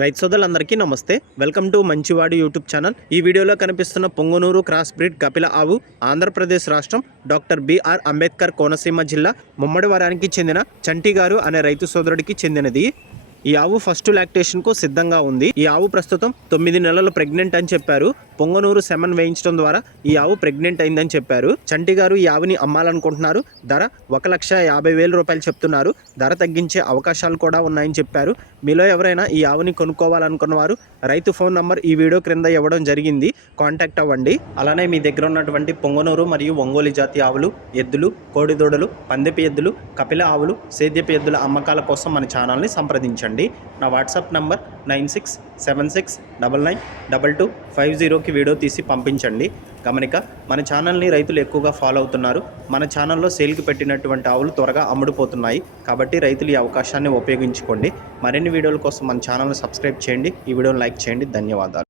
రైతు సోదరులందరికీ నమస్తే. వెల్కమ్ టు మంచివాడి యూట్యూబ్ ఛానల్. ఈ వీడియోలో కనిపిస్తున్న పొంగనూరు క్రాస్ బ్రీడ్ కపిల ఆవు ఆంధ్రప్రదేశ్ రాష్ట్రం డాక్టర్ బిఆర్ అంబేద్కర్ కోనసీమ జిల్లా ముమ్మడివరానికి చెందిన చంటి గారు అనే రైతు సోదరుడికి చెందినది. ఈ ఆవు ఫస్ట్ లాక్టేషన్కు సిద్ధంగా ఉంది. ఈ ఆవు ప్రస్తుతం 9 నెలలు ప్రెగ్నెంట్ అని చెప్పారు. పొంగనూరు సెమన్ వేయించడం ద్వారా ఈ ఆవు ప్రెగ్నెంట్ అయిందని చెప్పారు. చంటి గారు ఈ ఆవుని అమ్మాలనుకుంటున్నారు. ధర 1,50,000 రూపాయలు చెప్తున్నారు. ధర తగ్గించే అవకాశాలు కూడా ఉన్నాయని చెప్పారు. మీలో ఎవరైనా ఈ ఆవుని కొనుక్కోవాలనుకున్న వారు రైతు ఫోన్ నంబర్ ఈ వీడియో క్రింద ఇవ్వడం జరిగింది. కాంటాక్ట్ అవ్వండి. అలానే మీ దగ్గర ఉన్నటువంటి పొంగనూరు మరియు ఒంగోలు జాతి ఆవులు, ఎద్దులు, కోడిదూడలు, పందెపు ఎద్దులు, కపిల ఆవులు, సేద్యపు ఎద్దుల అమ్మకాల కోసం మన ఛానల్ని సంప్రదించండి. నా వాట్సాప్ నంబర్ 9676992250కి వీడియో తీసి పంపించండి. గమనిక, మన ఛానల్ని రైతులు ఎక్కువగా ఫాలో అవుతున్నారు. మన ఛానల్లో సేల్కి పెట్టినటువంటి ఆవులు త్వరగా అమ్ముడుపోతున్నాయి. కాబట్టి రైతులు ఈ అవకాశాన్ని ఉపయోగించుకోండి. మరిన్ని వీడియోల కోసం మన ఛానల్ని సబ్స్క్రైబ్ చేయండి. ఈ వీడియోని లైక్ చేయండి. ధన్యవాదాలు.